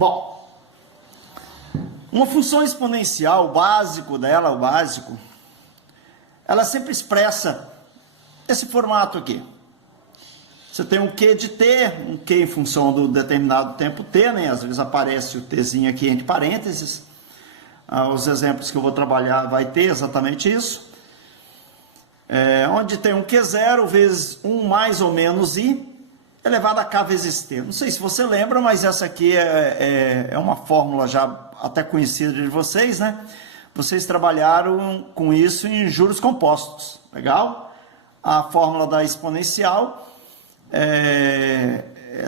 Bom, uma função exponencial, o básico dela, ela sempre expressa esse formato aqui. Você tem um Q de t, um Q em função do determinado tempo t, né? Às vezes aparece o tzinho aqui entre parênteses. Os exemplos que eu vou trabalhar vai ter exatamente isso. Onde tem um Q0 vezes 1 mais ou menos I elevado a K vezes T. Não sei se você lembra, mas essa aqui é uma fórmula já até conhecida de vocês, né? Vocês trabalharam com isso em juros compostos, legal? A fórmula da exponencial,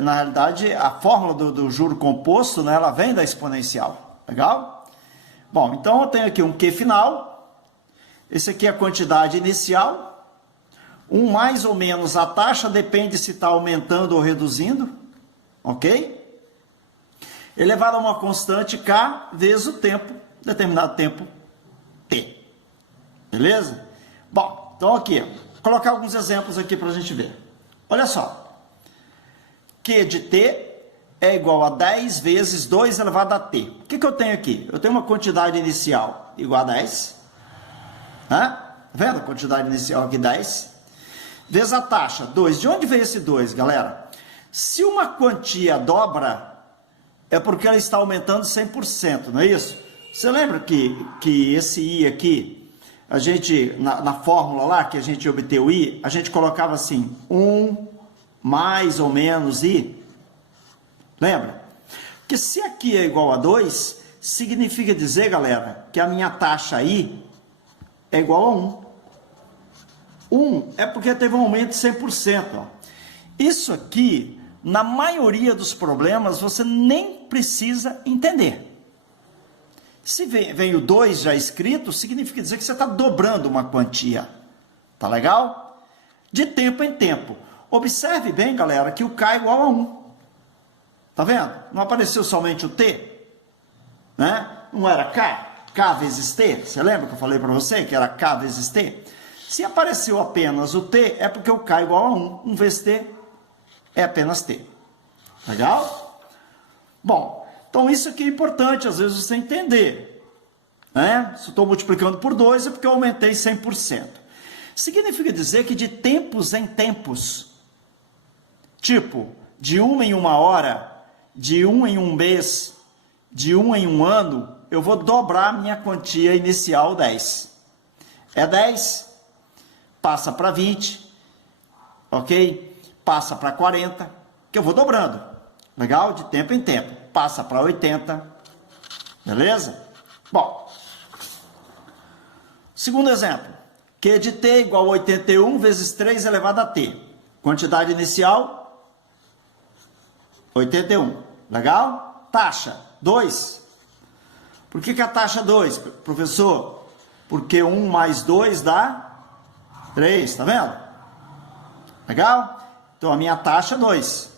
na realidade, a fórmula do juro composto, né, ela vem da exponencial, legal? Bom, então eu tenho aqui um Q final, esse aqui é a quantidade inicial, um mais ou menos a taxa depende se está aumentando ou reduzindo, ok? Elevado a uma constante K vezes o tempo, determinado tempo T, beleza? Bom, então aqui, vou colocar alguns exemplos aqui para a gente ver. Olha só, Q de T é igual a 10 vezes 2 elevado a T. O que eu tenho aqui? Eu tenho uma quantidade inicial igual a 10, tá vendo a quantidade inicial aqui, 10, vezes a taxa, 2. De onde veio esse 2, galera? Se uma quantia dobra, é porque ela está aumentando 100%, não é isso? Você lembra que esse I aqui, a gente, na fórmula lá, que a gente obteve o I, a gente colocava assim, 1 mais ou menos I. Lembra? Porque se aqui é igual a 2, significa dizer, galera, que a minha taxa I é igual a 1. 1 é porque teve um aumento de 100%. Ó. Isso aqui, na maioria dos problemas, você nem precisa entender. Se vem o 2 já escrito, significa dizer que você está dobrando uma quantia. Tá legal? De tempo em tempo. Observe bem, galera, que o K é igual a 1. Tá vendo? Não apareceu somente o T? Né? Não era K? K vezes T? Você lembra que eu falei para você que era K vezes T? Se apareceu apenas o T, é porque o K é igual a 1. 1 vezes T é apenas T. Legal? Bom, então isso aqui é importante, às vezes, você entender. Né? Se eu estou multiplicando por 2, é porque eu aumentei 100%. Significa dizer que de tempos em tempos, tipo, de 1 em 1 hora, de 1 em 1 mês, de 1 em 1 ano, eu vou dobrar a minha quantia inicial 10. É 10, passa para 20, ok? Passa para 40, que eu vou dobrando, legal? De tempo em tempo. Passa para 80, beleza? Bom, segundo exemplo, Q de T igual a 81 vezes 3 elevado a T. Quantidade inicial, 81, legal? Taxa, 2. Por que a taxa 2, professor? Porque 1 mais 2 dá 3, tá vendo? Legal? Então a minha taxa é 2.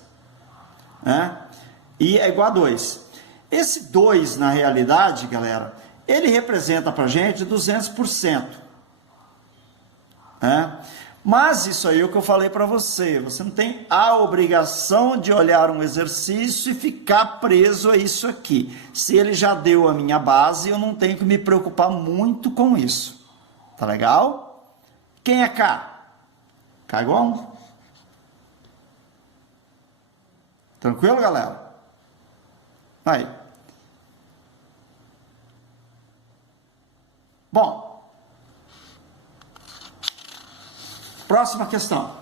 Né? I é igual a 2. Esse 2, na realidade, galera, ele representa pra gente 200%. Né? Mas isso aí é o que eu falei para você. Você não tem a obrigação de olhar um exercício e ficar preso a isso aqui. Se ele já deu a minha base, eu não tenho que me preocupar muito com isso. Tá legal? Quem é K? K igual a 1. Tranquilo, galera? Aí. Bom. Próxima questão.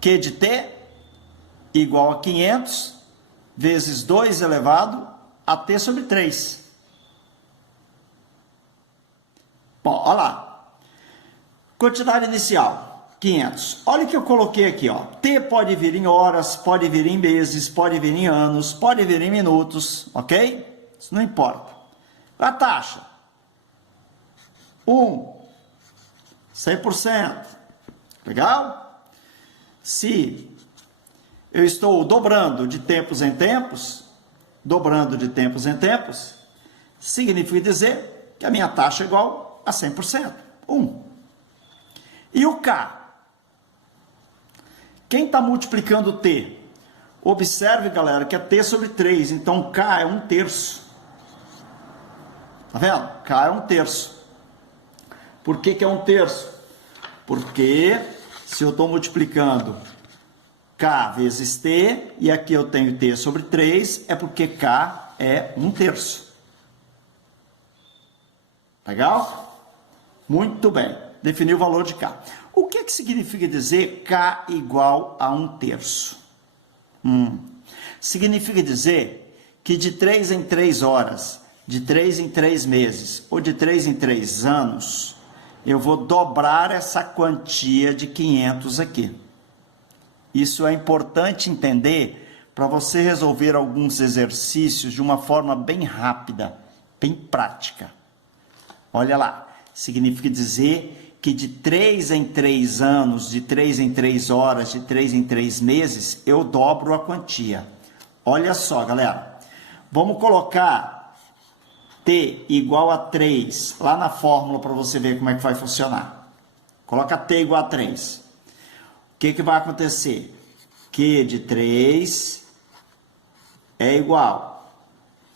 Q de T igual a 500 vezes 2 elevado a T sobre 3. Bom, olha lá. Quantidade inicial, 500. Olha o que eu coloquei aqui, ó. T pode vir em horas, pode vir em meses, pode vir em anos, pode vir em minutos, ok? Isso não importa. A taxa, 1. 100%. Legal? Se eu estou dobrando de tempos em tempos, significa dizer que a minha taxa é igual a 100%. 1. E o K? Quem está multiplicando T? Observe, galera, que é t sobre 3, então k é 1/3. Tá vendo? K é 1/3. Por que que é 1/3? Porque se eu estou multiplicando k vezes t, e aqui eu tenho t sobre 3, é porque k é 1/3. Legal? Muito bem. Defini o valor de k. O que significa dizer k igual a 1/3? Significa dizer que de 3 em 3 horas, de 3 em 3 meses ou de 3 em 3 anos, eu vou dobrar essa quantia de 500 aqui. Isso é importante entender para você resolver alguns exercícios de uma forma bem rápida, bem prática. Olha lá, significa dizer que de 3 em 3 anos, de 3 em 3 horas, de 3 em 3 meses, eu dobro a quantia. Olha só, galera, vamos colocar t igual a 3 lá na fórmula para você ver como é que vai funcionar. Coloca t igual a 3. O que vai acontecer? Q de 3 é igual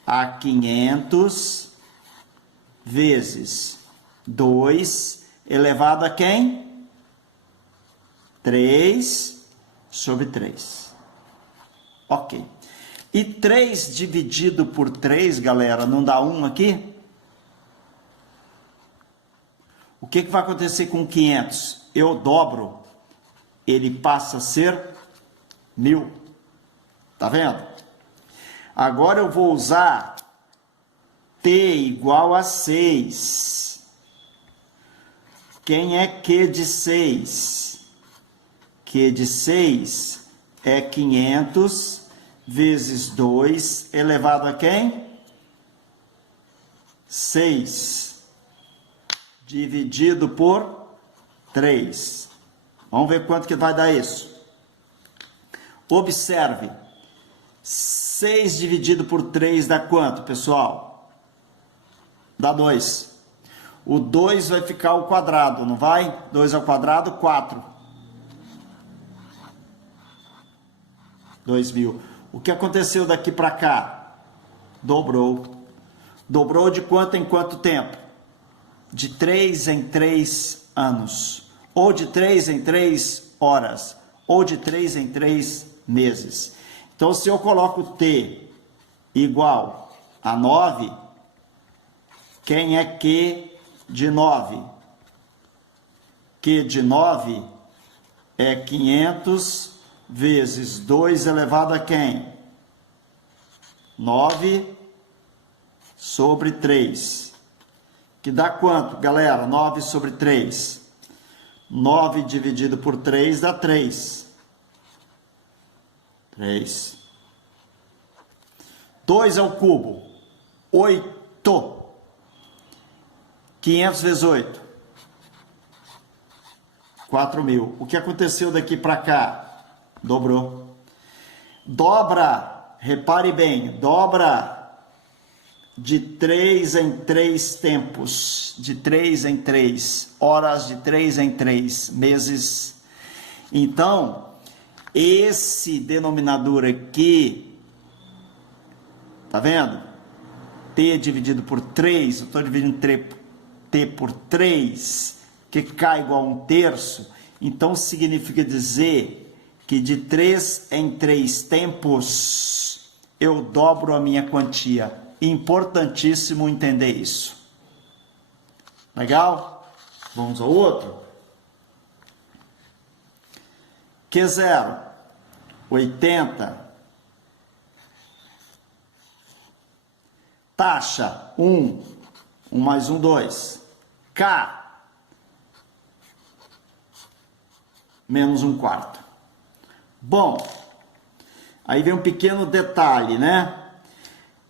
a 500 vezes 2 elevado a quem? 3 sobre 3. Ok. E 3 dividido por 3, galera, não dá 1 aqui? O que vai acontecer com 500? Eu dobro, ele passa a ser 1000. Tá vendo? Agora eu vou usar t igual a 6. Quem é Q de 6? Q de 6 é 500 vezes 2 elevado a quem? 6 dividido por 3. Vamos ver quanto que vai dar isso. Observe. 6 dividido por 3 dá quanto, pessoal? Dá 2. O 2 vai ficar ao quadrado, não vai? 2 ao quadrado, 4. 2.000. O que aconteceu daqui para cá? Dobrou. Dobrou de quanto em quanto tempo? De 3 em 3 anos. Ou de 3 em 3 horas. Ou de 3 em 3 meses. Então, se eu coloco t igual a 9, quem é Q de 9? Q de 9 é 500 vezes 2 elevado a quem? 9 sobre 3. Que dá quanto, galera? 9 sobre 3. 9 dividido por 3 dá 3. 3. 2 ao cubo. 8. 500 vezes 8. 4.000. O que aconteceu daqui para cá? Dobrou. Dobra, repare bem, dobra de 3 em 3 tempos, de 3 em 3 horas, de 3 em 3 meses. Então, esse denominador aqui, tá vendo? T dividido por 3, eu estou dividindo T por 3, que K igual a 1/3, então significa dizer que de 3 em 3 tempos eu dobro a minha quantia. Importantíssimo entender isso. Legal? Vamos ao outro. Q0, 80. Taxa, 1. 1 mais 1, 2. K, menos 1/4. Bom, aí vem um pequeno detalhe, né?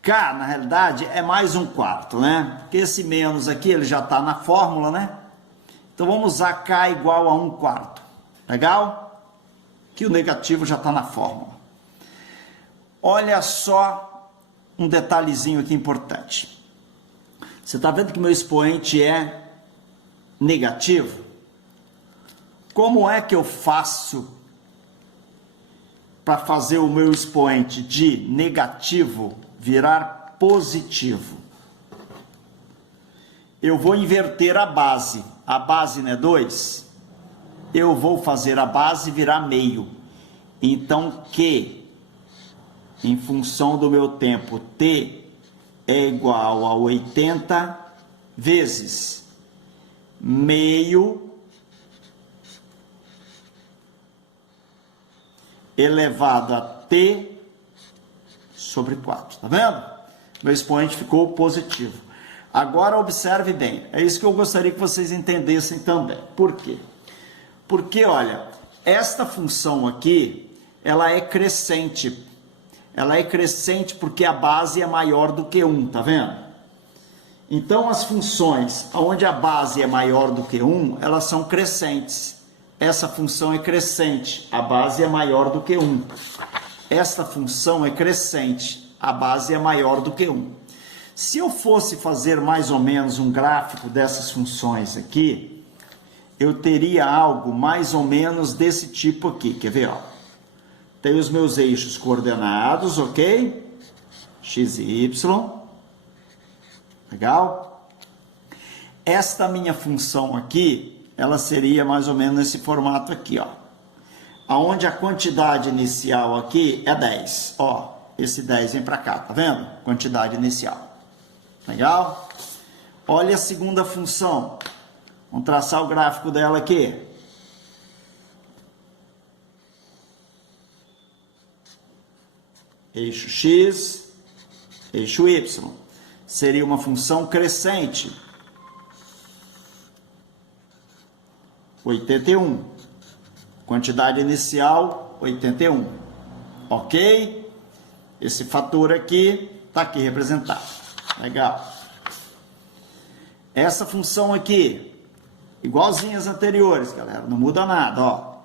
K, na realidade, é mais 1/4, né? Porque esse menos aqui, ele já está na fórmula, né? Então, vamos usar K igual a 1/4. Legal? Que o negativo já está na fórmula. Olha só um detalhezinho aqui importante. Você está vendo que meu expoente é negativo? Como é que eu faço para fazer o meu expoente de negativo virar positivo. Eu vou inverter a base. A base não é 2? Eu vou fazer a base virar meio. Então, Q, em função do meu tempo, T é igual a 80 vezes meio elevado a T sobre 4. Tá vendo? Meu expoente ficou positivo. Agora observe bem, é isso que eu gostaria que vocês entendessem também. Por quê? Porque, olha, esta função aqui, ela é crescente. Ela é crescente porque a base é maior do que 1, tá vendo? Então, as funções onde a base é maior do que 1, elas são crescentes. Essa função é crescente, a base é maior do que 1. Esta função é crescente, a base é maior do que 1. Se eu fosse fazer mais ou menos um gráfico dessas funções aqui, eu teria algo mais ou menos desse tipo aqui. Quer ver? Ó? Tem os meus eixos coordenados, ok? X e Y. Legal? Esta minha função aqui, ela seria mais ou menos nesse formato aqui, ó. Aonde a quantidade inicial aqui é 10. Ó, esse 10 vem para cá, tá vendo? Quantidade inicial. Legal? Olha a segunda função. Vamos traçar o gráfico dela aqui. Eixo X, eixo Y. Seria uma função crescente. 81. Quantidade inicial, 81. Ok? Esse fator aqui está aqui representado. Legal. Essa função aqui, igualzinha às anteriores, galera. Não muda nada, ó.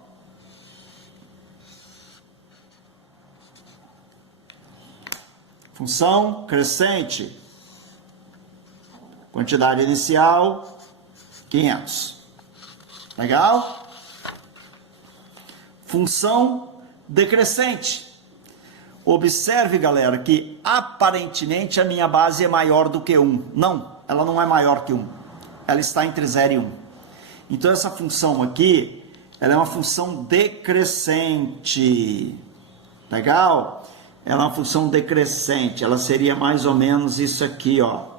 Função crescente. Quantidade inicial, 500. Legal? Função decrescente. Observe, galera, que aparentemente a minha base é maior do que 1. Não, ela não é maior que 1. Ela está entre 0 e 1. Então, essa função aqui, ela é uma função decrescente. Legal? Ela é uma função decrescente. Ela seria mais ou menos isso aqui, ó.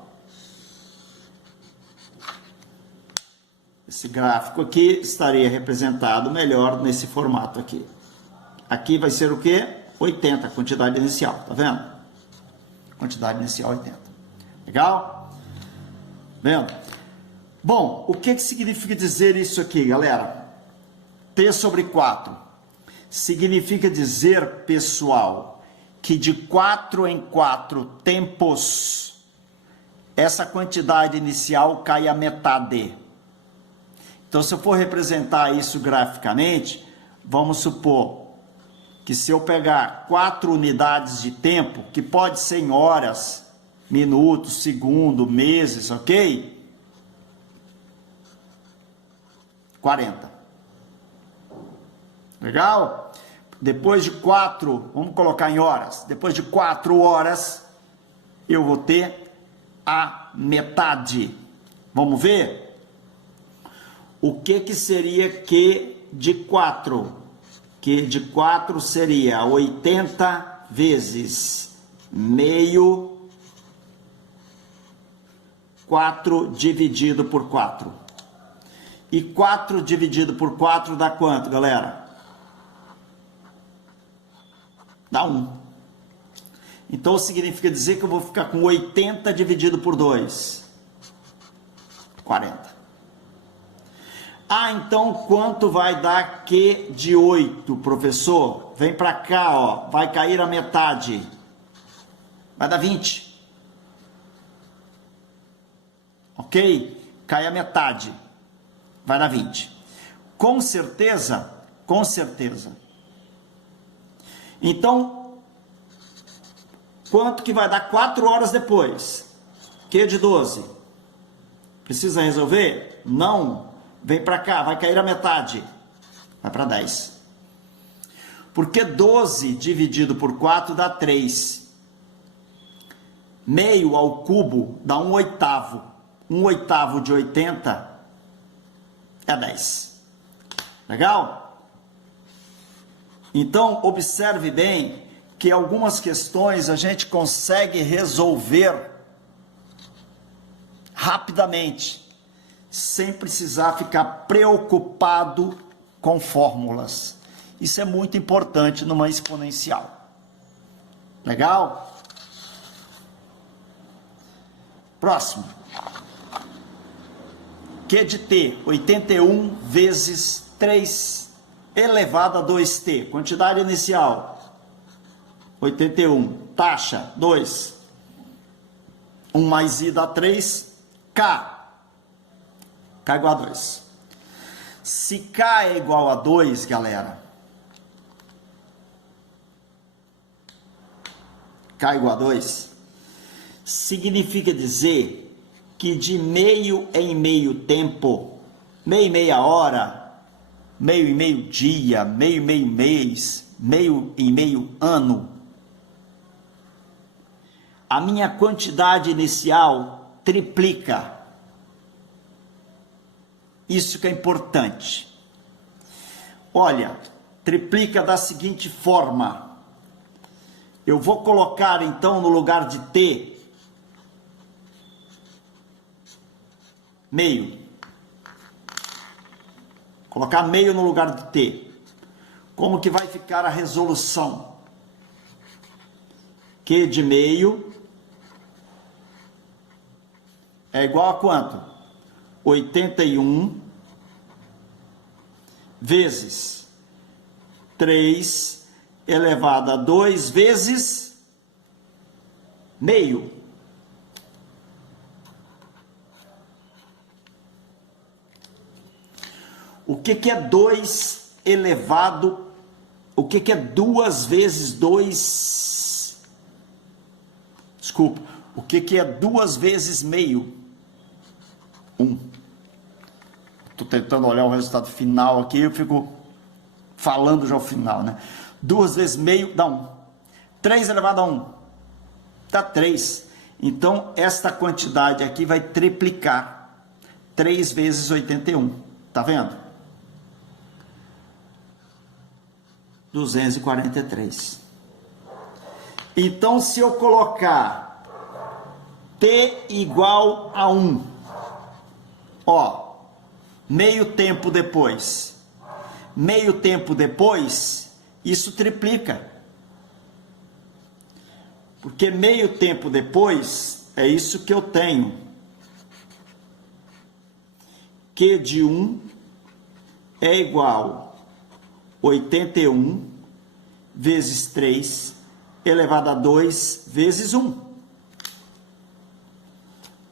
Esse gráfico aqui estaria representado melhor nesse formato aqui. Aqui vai ser o quê? 80, quantidade inicial, tá vendo? Quantidade inicial 80. Legal? Vendo? Bom, o que significa dizer isso aqui, galera? T sobre 4. Significa dizer, pessoal, que de 4 em 4 tempos, essa quantidade inicial cai a metade. Então, se eu for representar isso graficamente, vamos supor que se eu pegar 4 unidades de tempo, que pode ser em horas, minutos, segundo, meses, ok? 40. Legal? Depois de 4, vamos colocar em horas, depois de 4 horas, eu vou ter a metade. Vamos ver? O que seria Q de 4? Q de 4 seria 80 vezes meio 4 dividido por 4. E 4 dividido por 4 dá quanto, galera? Dá 1. Então significa dizer que eu vou ficar com 80 dividido por 2. 40. Ah, então quanto vai dar Q de 8, professor? Vem para cá, ó, vai cair a metade. Vai dar 20. Ok? Cai a metade. Vai dar 20. Com certeza, com certeza. Então, quanto que vai dar 4 horas depois? Q de 12. Precisa resolver? Não. Vem para cá, vai cair a metade. Vai para 10. Porque 12 dividido por 4 dá 3. Meio ao cubo dá 1/8. 1/8 de 80 é 10. Legal? Então, observe bem que algumas questões a gente consegue resolver rapidamente, sem precisar ficar preocupado com fórmulas. Isso é muito importante numa exponencial. Legal? Próximo. Q de t, 81 vezes 3 elevado a 2t. Quantidade inicial, 81. Taxa, 2. 1 mais i dá 3. K. K igual a 2. Se K é igual a 2, galera, K igual a 2, significa dizer que de meio em meio tempo, meio e meia hora, meio e meio dia, meio e meio mês, meio e meio ano, a minha quantidade inicial triplica. Isso que é importante. Olha, triplica da seguinte forma. Eu vou colocar então no lugar de t, meio. Colocar meio no lugar de t. Como que vai ficar a resolução? Q de meio é igual a quanto? 81 vezes 3 elevado a 2 vezes meio. O que é 2 elevado? O que é 2 vezes 2? Desculpa. O que é 2 vezes meio? 1. Estou tentando olhar o resultado final aqui, eu fico falando já o final, né? 2 vezes meio dá 1. 3 elevado a 1 dá 3. Então, esta quantidade aqui vai triplicar. 3 vezes 81. Tá vendo? 243. Então, se eu colocar t igual a 1, ó, meio tempo depois, isso triplica. Porque meio tempo depois, é isso que eu tenho. Q de 1 é igual a 81 vezes 3 elevado a 2 vezes 1.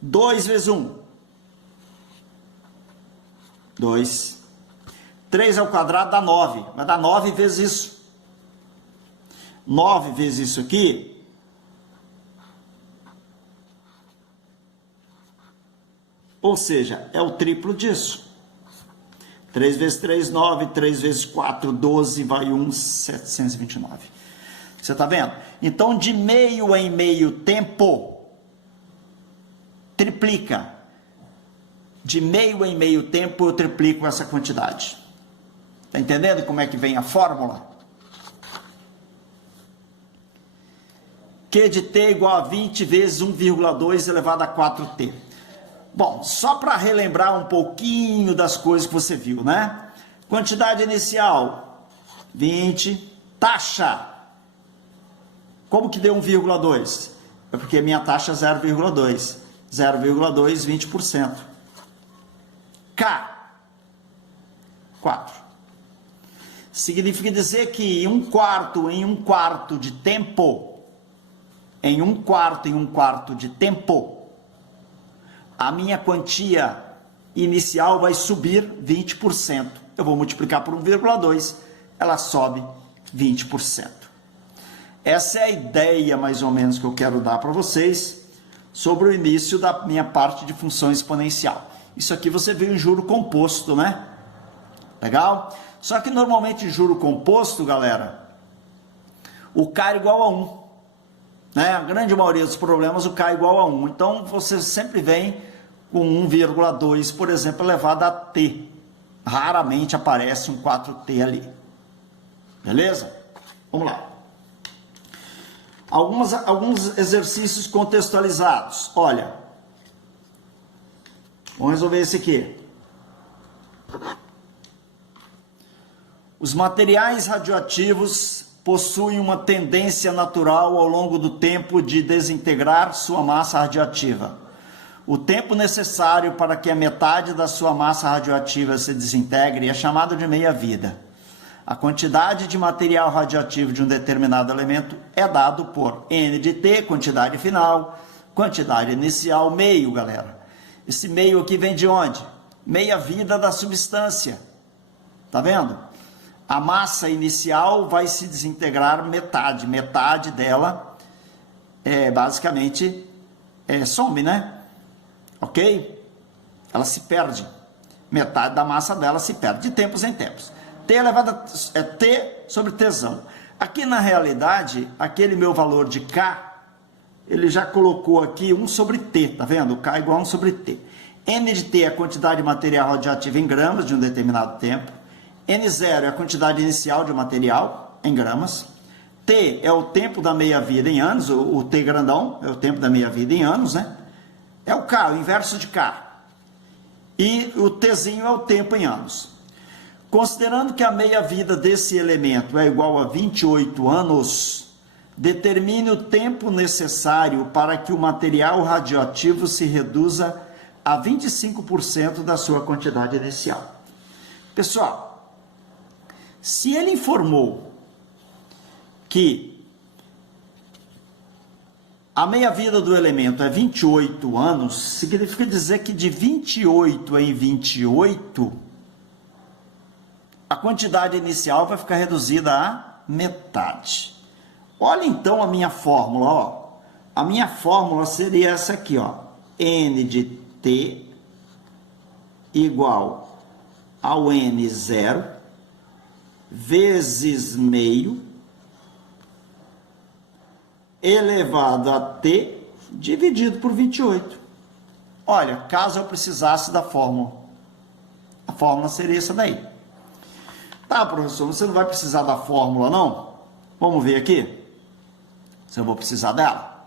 2 vezes 1. 2. 3 ao quadrado dá 9. Vai dar 9 vezes isso. 9 vezes isso aqui. Ou seja, é o triplo disso. 3 vezes 3, 9. 3 vezes 4, 12. Vai 1, 729. Você está vendo? Então, de meio em meio tempo, triplica. De meio em meio tempo, eu triplico essa quantidade. Está entendendo como é que vem a fórmula? Q de t igual a 20 vezes 1,2 elevado a 4t. Bom, só para relembrar um pouquinho das coisas que você viu, né? Quantidade inicial, 20. Taxa. Como que deu 1,2? É porque minha taxa é 0,2. 0,2, 20%. K, 4. Significa dizer que em um quarto de tempo, de tempo, a minha quantia inicial vai subir 20%. Eu vou multiplicar por 1,2, ela sobe 20%. Essa é a ideia, mais ou menos, que eu quero dar para vocês sobre o início da minha parte de função exponencial. Isso aqui você viu em juro composto, né? Legal? Só que normalmente em juro composto, galera, o K é igual a 1. Né? A grande maioria dos problemas, o K é igual a 1. Então, você sempre vem com 1,2, por exemplo, elevado a T. Raramente aparece um 4T ali. Beleza? Vamos lá. Alguns exercícios contextualizados. Olha, vamos resolver esse aqui. Os materiais radioativos possuem uma tendência natural ao longo do tempo de desintegrar sua massa radioativa. O tempo necessário para que a metade da sua massa radioativa se desintegre é chamado de meia-vida. A quantidade de material radioativo de um determinado elemento é dado por N de T, quantidade final, quantidade inicial, meio, galera. Esse meio aqui vem de onde? Meia-vida da substância. Tá vendo? A massa inicial vai se desintegrar metade. Metade dela basicamente some, né? Ok? Ela se perde. Metade da massa dela se perde de tempos em tempos. T elevado a T sobre Tzão. Aqui na realidade, aquele meu valor de K, ele já colocou aqui 1 sobre T, tá vendo? K é igual a 1 sobre T. N de T é a quantidade de material radioativo em gramas de um determinado tempo. N0 é a quantidade inicial de material em gramas. T é o tempo da meia-vida em anos, o T grandão é o tempo da meia-vida em anos, né? É o K, o inverso de K. E o Tzinho é o tempo em anos. Considerando que a meia-vida desse elemento é igual a 28 anos, determine o tempo necessário para que o material radioativo se reduza a 25% da sua quantidade inicial. Pessoal, se ele informou que a meia-vida do elemento é 28 anos, significa dizer que de 28 em 28, a quantidade inicial vai ficar reduzida à metade. Olha então a minha fórmula, ó. A minha fórmula seria essa aqui, ó. N de T igual ao N0 vezes meio elevado a T dividido por 28. Olha, caso eu precisasse da fórmula, a fórmula seria essa daí. Tá, professor, você não vai precisar da fórmula, não? Vamos ver aqui se eu vou precisar dela.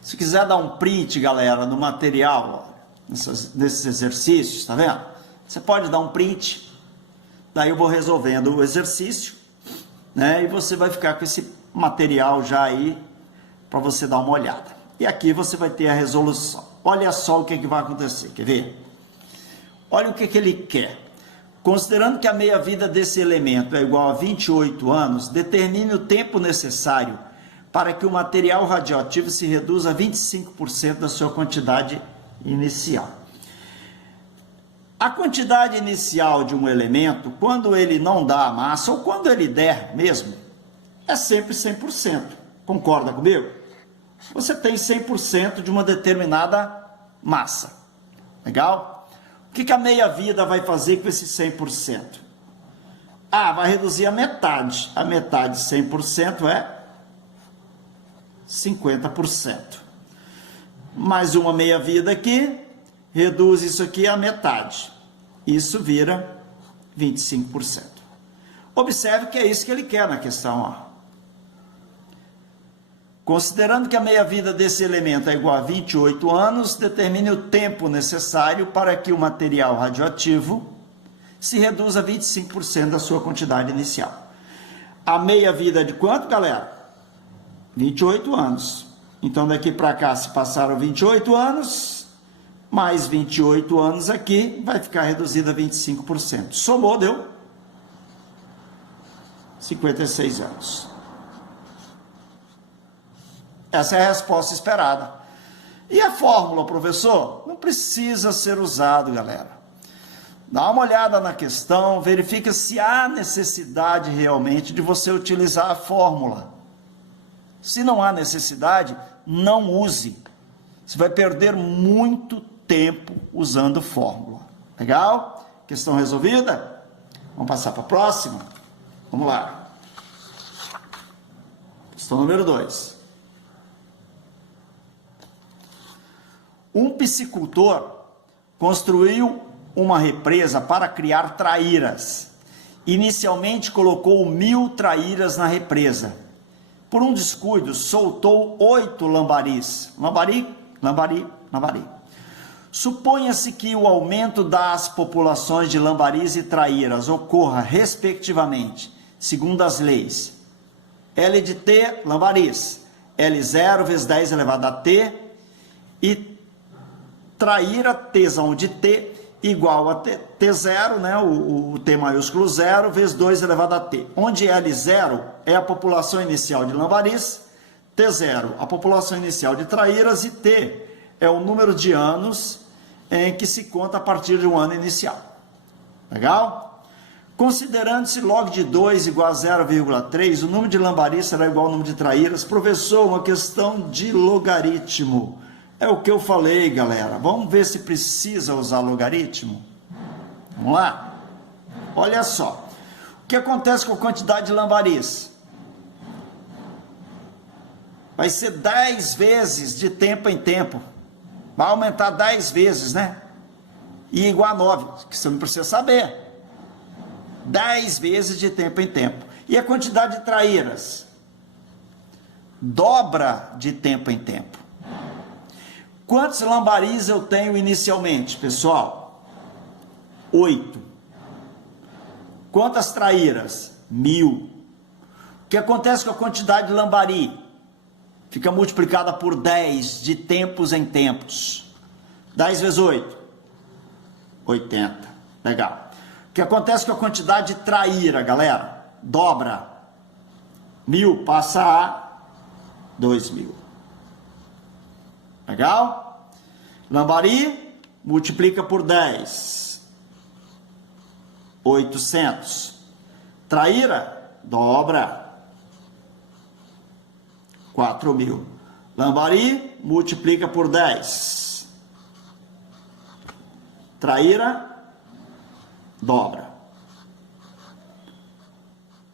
Se quiser dar um print, galera, no material, nesses exercícios, tá vendo? Você pode dar um print, daí eu vou resolvendo o exercício, né? E você vai ficar com esse material já aí para você dar uma olhada. E aqui você vai ter a resolução. Olha só o que vai acontecer, quer ver? Olha o que ele quer. Considerando que a meia-vida desse elemento é igual a 28 anos, determine o tempo necessário para que o material radioativo se reduza a 25% da sua quantidade inicial. A quantidade inicial de um elemento, quando ele não dá a massa, ou quando ele der mesmo, é sempre 100%. Concorda comigo? Você tem 100% de uma determinada massa. Legal? O que a meia-vida vai fazer com esse 100%? Ah, vai reduzir a metade. A metade de 100% é 50%. Mais uma meia-vida aqui, reduz isso aqui a metade. Isso vira 25%. Observe que é isso que ele quer na questão, ó. Considerando que a meia-vida desse elemento é igual a 28 anos, determine o tempo necessário para que o material radioativo se reduza a 25% da sua quantidade inicial. A meia-vida é de quanto, galera? 28 anos. Então, daqui para cá se passaram 28 anos, mais 28 anos aqui, vai ficar reduzido a 25%. Somou, deu 56 anos. Essa é a resposta esperada. E a fórmula, professor? Não precisa ser usado, galera. Dá uma olhada na questão, verifica se há necessidade realmente de você utilizar a fórmula. Se não há necessidade, não use. Você vai perder muito tempo usando fórmula. Legal? Questão resolvida? Vamos passar para a próxima? Vamos lá. Questão número 2. Um piscicultor construiu uma represa para criar traíras. Inicialmente colocou 1.000 traíras na represa. Por um descuido, soltou 8 lambaris. Lambari. Suponha-se que o aumento das populações de lambaris e traíras ocorra, respectivamente, segundo as leis. L de T, lambaris. L0 vezes 10 elevado a T. E traíra, T de T, igual a T0, né? O T maiúsculo 0, vezes 2 elevado a T. Onde L0 é a população inicial de lambaris, T0 a população inicial de traíras e T é o número de anos em que se conta a partir de um ano inicial. Legal? Considerando-se log de 2 igual a 0,3, o número de lambaris será igual ao número de traíras. Professor, uma questão de logaritmo. É o que eu falei, galera. Vamos ver se precisa usar logaritmo? Vamos lá? Olha só. O que acontece com a quantidade de lambaris? Vai ser 10 vezes de tempo em tempo. Vai aumentar 10 vezes, né? E igual a 9, que você não precisa saber. 10 vezes de tempo em tempo. E a quantidade de traíras? Dobra de tempo em tempo. Quantos lambaris eu tenho inicialmente, pessoal? 8. Quantas traíras? 1.000. O que acontece com a quantidade de lambari? Fica multiplicada por 10 de tempos em tempos. 10 vezes 8? 80. Legal. O que acontece com a quantidade de traíra, galera? Dobra. 1.000 passa a 2.000. Legal? Lambari multiplica por 10. 800. Traíra dobra. 4.000. Lambari multiplica por 10. Traíra dobra.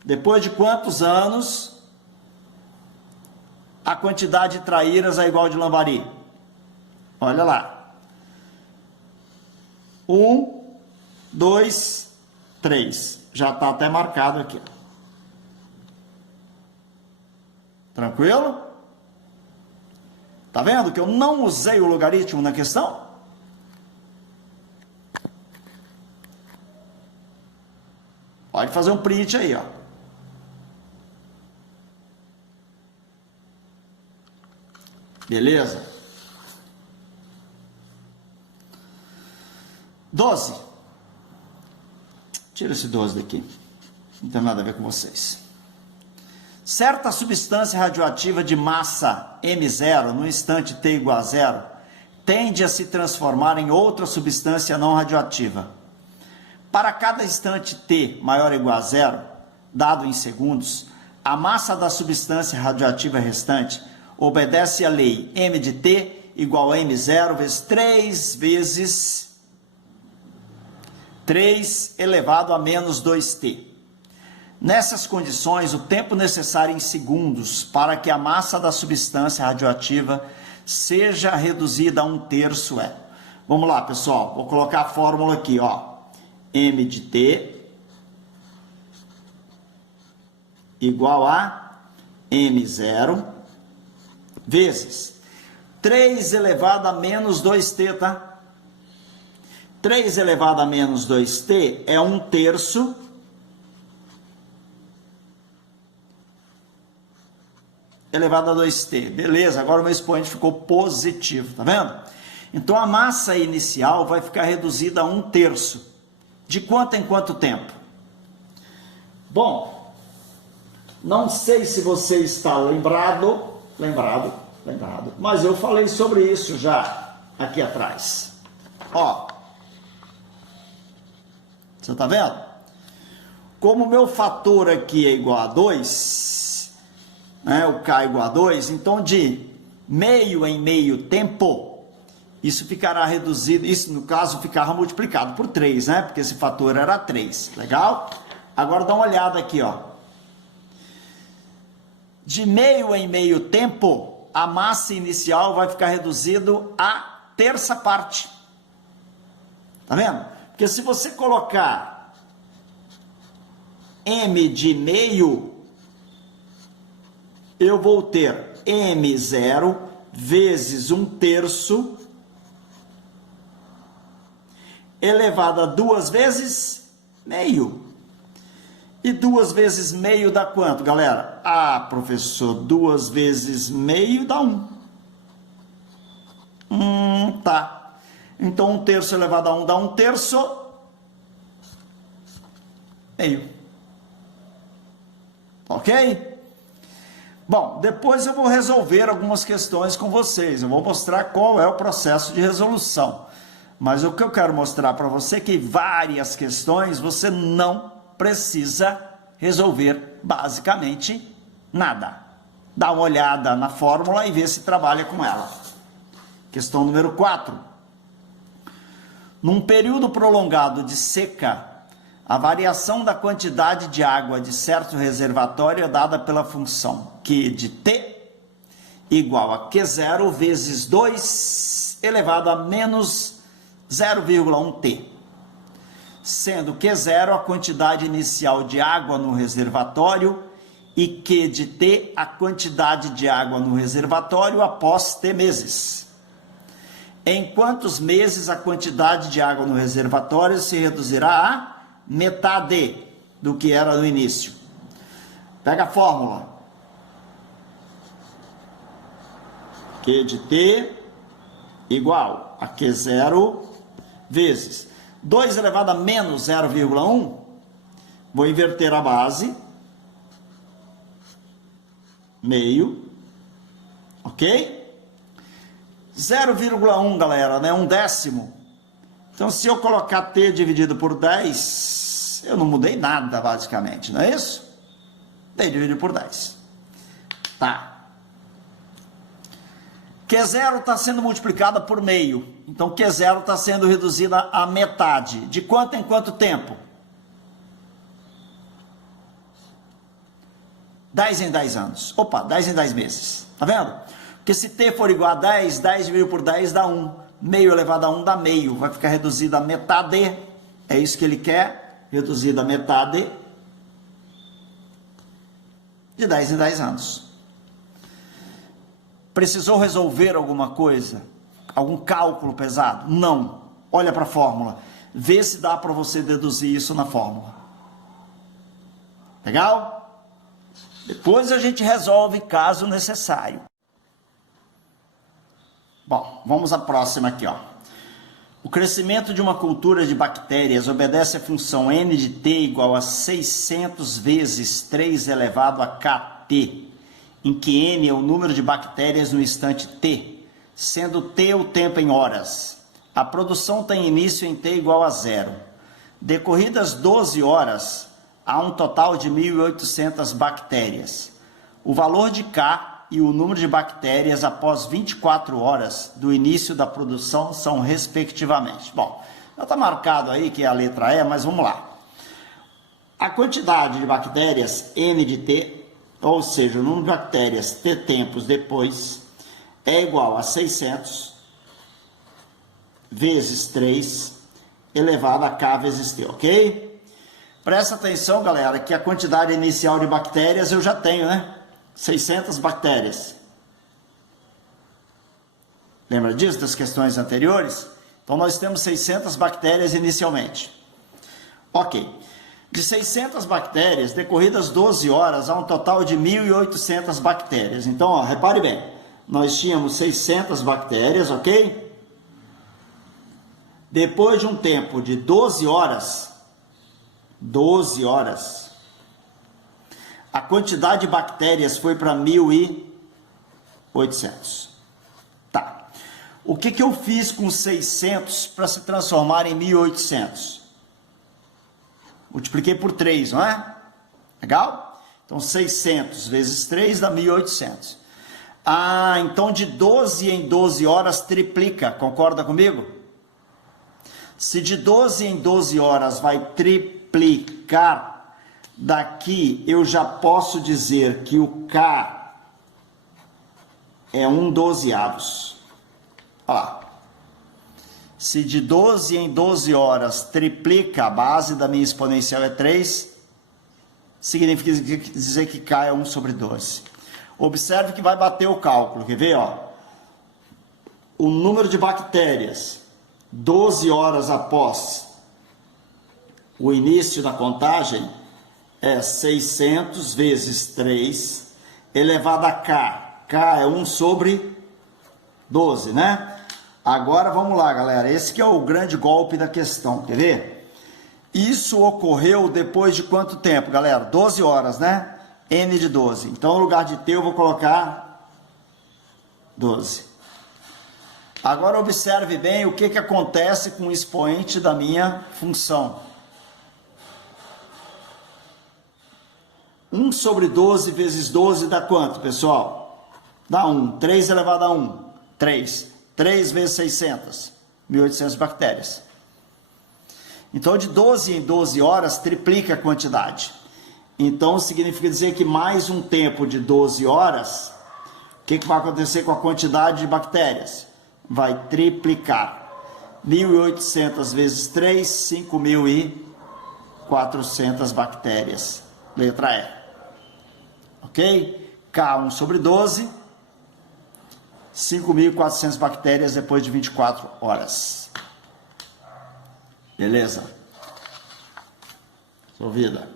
Depois de quantos anos a quantidade de traíras é igual de lambari? Olha lá. 1, 2, 3. Já está até marcado aqui. Tranquilo? Tá vendo que eu não usei o logaritmo na questão? Pode fazer um print aí, ó. Beleza? 12. Tira esse 12 daqui. Não tem nada a ver com vocês. Certa substância radioativa de massa M0, no instante T igual a 0, tende a se transformar em outra substância não radioativa. Para cada instante T maior ou igual a 0, dado em segundos, a massa da substância radioativa restante obedece à lei M de T igual a M0 vezes 3 elevado a menos 2T. Nessas condições, o tempo necessário em segundos para que a massa da substância radioativa seja reduzida a 1/3 é. Vamos lá, pessoal. Vou colocar a fórmula aqui, ó. M de T igual a M0 vezes 3 elevado a menos 2T, tá? 3 elevado a menos 2T é 1/3 elevado a 2T. Beleza, agora o meu expoente ficou positivo, tá vendo? Então a massa inicial vai ficar reduzida a 1/3. De quanto em quanto tempo? Bom, não sei se você está lembrado, mas eu falei sobre isso já aqui atrás. Ó, você tá vendo? Como o meu fator aqui é igual a 2, né, o K igual a 2, então de meio em meio tempo, isso ficará reduzido, isso no caso ficará multiplicado por 3, né? Porque esse fator era 3, legal? Agora dá uma olhada aqui, ó. de meio em meio tempo, a massa inicial vai ficar reduzido à terça parte. Tá vendo? Porque se você colocar m de meio, eu vou ter m0 vezes 1/3 elevado a 2 vezes meio. E 2 vezes meio dá quanto, galera? Ah, professor, 2 vezes meio dá 1. Tá. Então 1/3 elevado a 1 dá 1/3 meio. Ok? Bom, depois eu vou resolver algumas questões com vocês. Eu vou mostrar qual é o processo de resolução. Mas o que eu quero mostrar para você é que várias questões você não precisa resolver basicamente nada. Dá uma olhada na fórmula e vê se trabalha com ela. Questão número 4. Num período prolongado de seca, a variação da quantidade de água de certo reservatório é dada pela função Q de T igual a Q0 vezes 2 elevado a menos 0,1T, sendo Q0 a quantidade inicial de água no reservatório e Q de T a quantidade de água no reservatório após T meses. Em quantos meses a quantidade de água no reservatório se reduzirá a metade do que era no início? Pega a fórmula. Q de T igual a Q0 vezes 2 elevado a menos 0,1. Vou inverter a base. Meio. Ok? 0,1, galera, né? 1/10. Então, se eu colocar T dividido por 10, eu não mudei nada, basicamente, não é isso? T dividido por 10. Tá. Q0 está sendo multiplicada por meio. Então, Q0 está sendo reduzida a metade. De quanto em quanto tempo? 10 em 10 anos. Opa, 10 em 10 meses. Tá vendo? Porque se T for igual a 10, 10 dividido por 10 dá 1. Meio elevado a 1 dá meio. Vai ficar reduzido a metade. É isso que ele quer. Reduzido a metade de 10 em 10 anos. Precisou resolver alguma coisa? Algum cálculo pesado? Não. Olha para a fórmula. Vê se dá para você deduzir isso na fórmula. Legal? Depois a gente resolve caso necessário. Bom, vamos à próxima aqui, ó. O crescimento de uma cultura de bactérias obedece à função n de t igual a 600 vezes 3 elevado a kt, em que n é o número de bactérias no instante t, sendo t o tempo em horas. A produção tem início em t igual a 0. Decorridas 12 horas, há um total de 1.800 bactérias. O valor de K e o número de bactérias após 24 horas do início da produção são respectivamente. Bom, já está marcado aí que é a letra E, mas vamos lá. A quantidade de bactérias n de t, ou seja, o número de bactérias t tempos depois, é igual a 600 vezes 3 elevado a k vezes t, ok? Presta atenção, galera, que a quantidade inicial de bactérias eu já tenho, né? 600 bactérias. Lembra disso, das questões anteriores? Então, nós temos 600 bactérias inicialmente. Ok. De 600 bactérias, decorridas 12 horas, há um total de 1.800 bactérias. Então, ó, repare bem. Nós tínhamos 600 bactérias, ok? Depois de um tempo de 12 horas, a quantidade de bactérias foi para 1.800. Tá. O que eu fiz com 600 para se transformar em 1.800? Multipliquei por 3, não é? Legal? Então, 600 vezes 3 dá 1.800. Ah, então de 12 em 12 horas triplica. Concorda comigo? Se de 12 em 12 horas vai triplicar, daqui eu já posso dizer que o K é 1/12. Olha lá. Se de 12 em 12 horas triplica, a base da minha exponencial é 3, significa dizer que K é 1/12. Observe que vai bater o cálculo, quer ver? Ó? O número de bactérias 12 horas após o início da contagem é 600 vezes 3 elevado a K. K é 1/12, né? Agora vamos lá, galera. Esse que é o grande golpe da questão, quer ver? Isso ocorreu depois de quanto tempo, galera? 12 horas, né? N de 12. Então, no lugar de T, eu vou colocar 12. Agora, observe bem o que acontece com o expoente da minha função. 1/12 vezes 12 dá quanto, pessoal? Dá 1. 3 elevado a 1. 3. 3 vezes 600. 1.800 bactérias. Então, de 12 em 12 horas, triplica a quantidade. Então, significa dizer que mais um tempo de 12 horas, o que vai acontecer com a quantidade de bactérias? Vai triplicar. 1.800 vezes 3, 5.400 bactérias. Letra E. Ok? K 1/12. 5.400 bactérias depois de 24 horas. Beleza? Resolvida.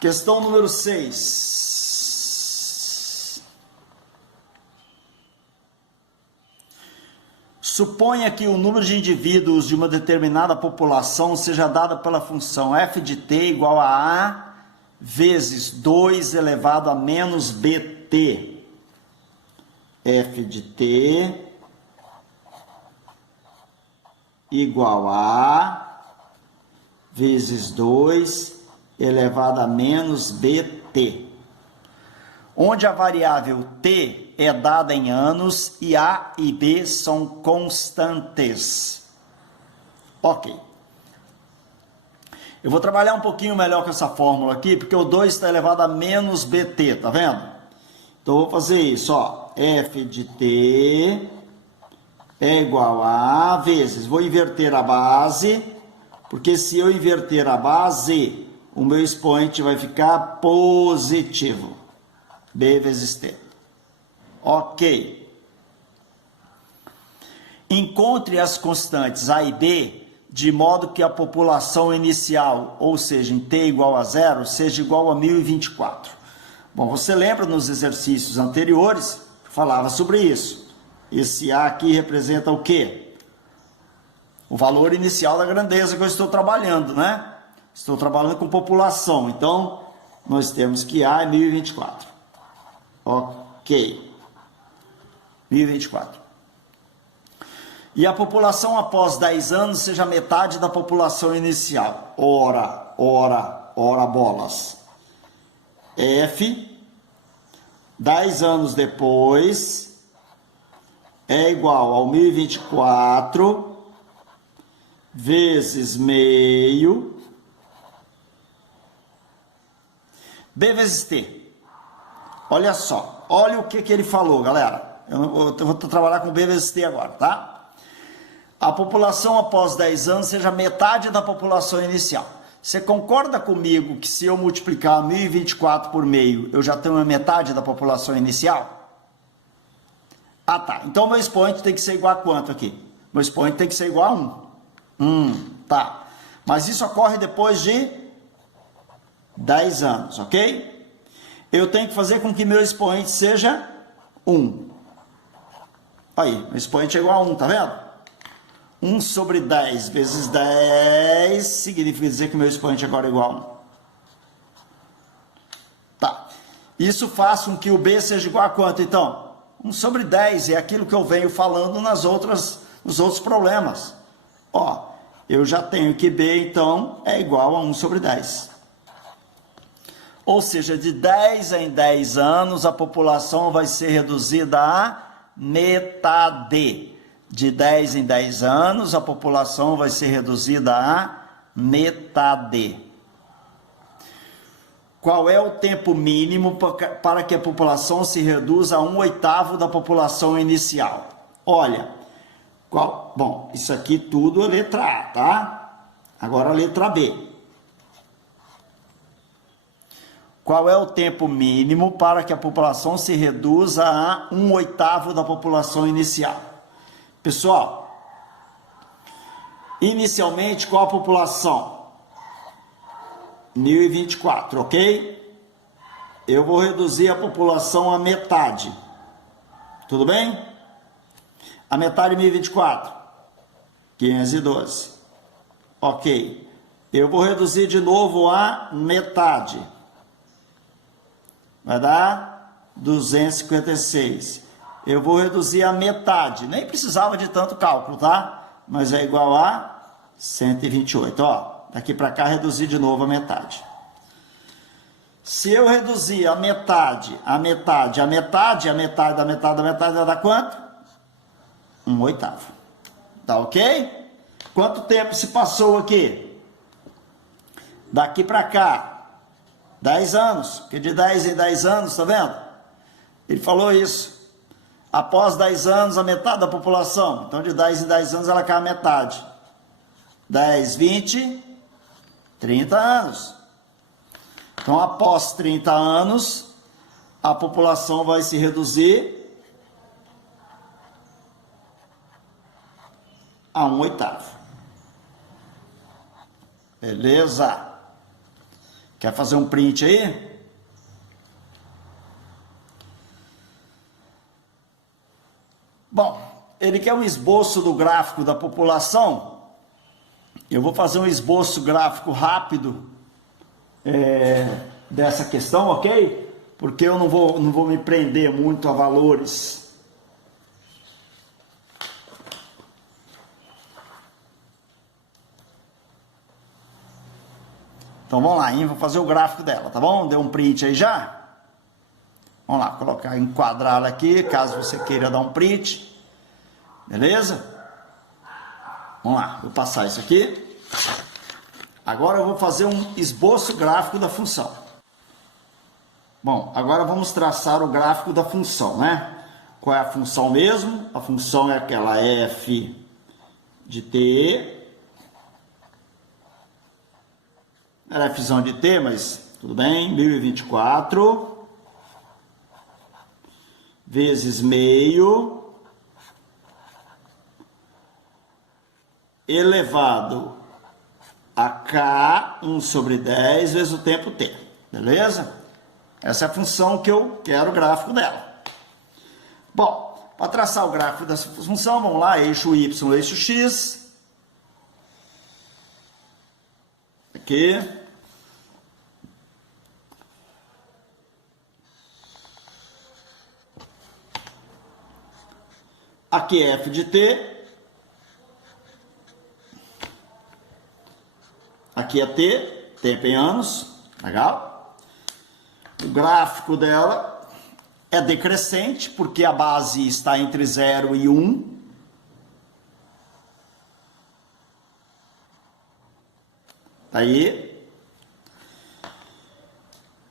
Questão número 6. Suponha que o número de indivíduos de uma determinada população seja dado pela função f de t igual a A vezes 2 elevado a menos bt. F de t igual a vezes 2 elevado a menos bt, onde a variável t é dada em anos e a e b são constantes. Ok. Eu vou trabalhar um pouquinho melhor com essa fórmula aqui, porque o 2 está elevado a menos bt, tá vendo? Então, eu vou fazer isso, ó. F de t é igual a vezes, vou inverter a base, porque se eu inverter a base, o meu expoente vai ficar positivo. B vezes t. Ok. Encontre as constantes A e B, de modo que a população inicial, ou seja, em t igual a 0, seja igual a 1024. Bom, você lembra nos exercícios anteriores, falava sobre isso. Esse A aqui representa o quê? O valor inicial da grandeza que eu estou trabalhando, né? Estou trabalhando com população, então nós temos que A é 1024. Ok. 1024. E a população após 10 anos seja metade da população inicial. Ora bolas. F, 10 anos depois, é igual ao 1024 vezes meio, B vezes T. Olha só, olha o que ele falou, galera. Eu vou trabalhar com B vezes T agora, tá? A população após 10 anos seja metade da população inicial. Você concorda comigo que se eu multiplicar 1024 por meio, eu já tenho a metade da população inicial? Ah, tá. Então, meu expoente tem que ser igual a quanto aqui? Meu expoente tem que ser igual a 1. Tá. Mas isso ocorre depois de 10 anos, ok? Eu tenho que fazer com que meu expoente seja 1. Aí, meu expoente é igual a 1, tá vendo? 1 sobre 10 vezes 10 significa dizer que meu expoente agora é igual a 1. Tá. Isso faz com que o B seja igual a quanto, então? 1 sobre 10 é aquilo que eu venho falando nos outros problemas. Ó, eu já tenho que B, então, é igual a 1 sobre 10. Ou seja, de 10 em 10 anos, a população vai ser reduzida a metade. De 10 em 10 anos, a população vai ser reduzida a metade. qual é o tempo mínimo para que a população se reduza a 1/8 da população inicial? Olha, bom, isso aqui tudo é letra A, tá? Agora a letra B. Qual é o tempo mínimo para que a população se reduza a 1/8 da população inicial? Pessoal, inicialmente qual a população? 1024, ok? Eu vou reduzir a população à metade. Tudo bem? A metade de 1024. 512. Ok. Eu vou reduzir de novo a metade. Vai dar 256. Eu vou reduzir a metade. Nem precisava de tanto cálculo, tá? Mas é igual a 128. Ó, daqui para cá reduzir de novo a metade. Se eu reduzir a metade, a metade, a metade, a metade da metade da metade, vai dar quanto? 1/8. Tá ok? Quanto tempo se passou aqui? Daqui para cá. 10 anos, porque de 10 em 10 anos, tá vendo? Ele falou isso. Após 10 anos, a metade da população. Então, de 10 em 10 anos, ela cai a metade. 10, 20, 30 anos. Então, após 30 anos, a população vai se reduzir a 1/8. Beleza? Quer fazer um print aí? Bom, ele quer um esboço do gráfico da população. Eu vou fazer um esboço gráfico rápido dessa questão, ok? Porque eu não vou me prender muito a valores. Então vamos lá, vou fazer o gráfico dela, tá bom? Deu um print aí já? Vamos lá, colocar, enquadrar ela aqui, caso você queira dar um print. Beleza? Vamos lá, vou passar isso aqui. Agora eu vou fazer um esboço gráfico da função. Bom, agora vamos traçar o gráfico da função, né? Qual é a função mesmo? A função é aquela f de t. Era fzão de t, mas tudo bem. 1024 vezes meio elevado a k 1/10 vezes o tempo t. Beleza? Essa é a função que eu quero o gráfico dela. Bom, para traçar o gráfico dessa função, vamos lá, eixo y, eixo x. Aqui. Aqui é f de t. Aqui é t, tempo em anos. Legal? O gráfico dela é decrescente, porque a base está entre 0 e 1. Aí,